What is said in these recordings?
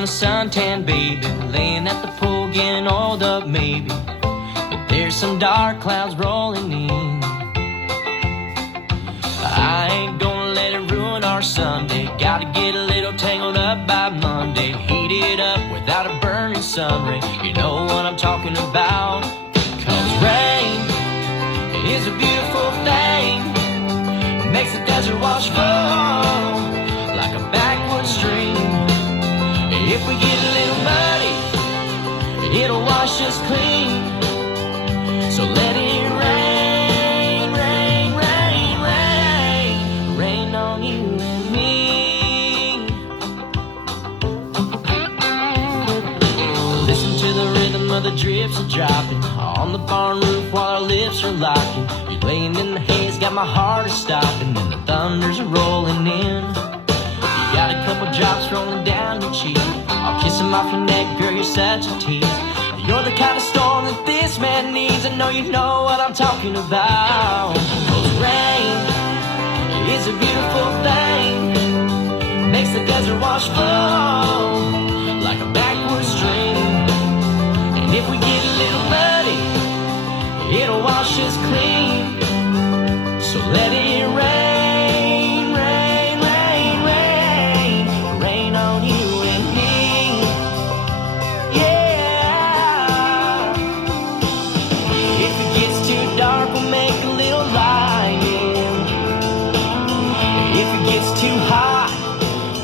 on a suntan baby, laying at the pool getting oiled up maybe, but there's some dark clouds rolling in. I ain't gonna let it ruin our Sunday. Gotta get a little tangled up by Monday. Heat it up without a burning sun ray. You know what I'm talking about. Cause rain is a beautiful thing. Makes the desert wash flow like a backward stream. If we get a little muddy, it'll wash us clean. So let it rain, rain, rain, rain, rain on you and me. Listen to the rhythm of the drips are dropping on the barn roof while our lips are locking. You're laying in the haze, got my heart is stopping, and the thunders are rolling in. You got a couple drops rolling down your cheek. I'll kiss them off your neck, girl, you're such a tease. You're the kind of storm that this man needs. I know you know what I'm talking about. Cause rain is a beautiful thing. Makes the desert wash flow like a backward stream. And if we get a little muddy, it'll wash us clean. So let it rain, rain, rain, rain, rain on you and me. Yeah. If it gets too dark, we'll make a little light. If it gets too hot,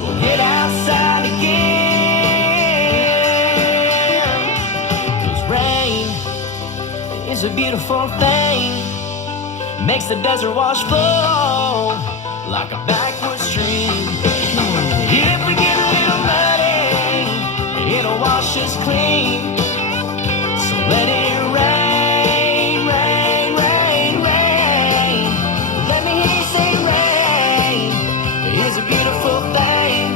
we'll head outside again. Cause rain is a beautiful thing. Makes the desert wash flow like a backward stream. If we get a little muddy, it'll wash us clean. So let it rain, rain, rain, rain. Let me hear you say rain. It is a beautiful thing.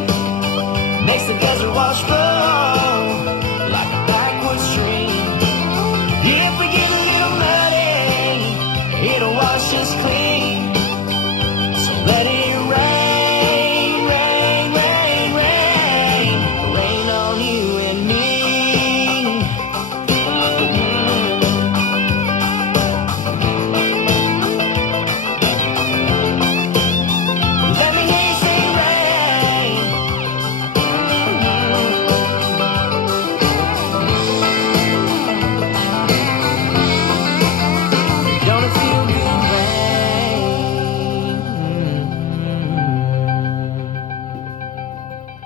Makes the desert wash flow like a backward stream. If we get a little muddy, it'll wash us clean.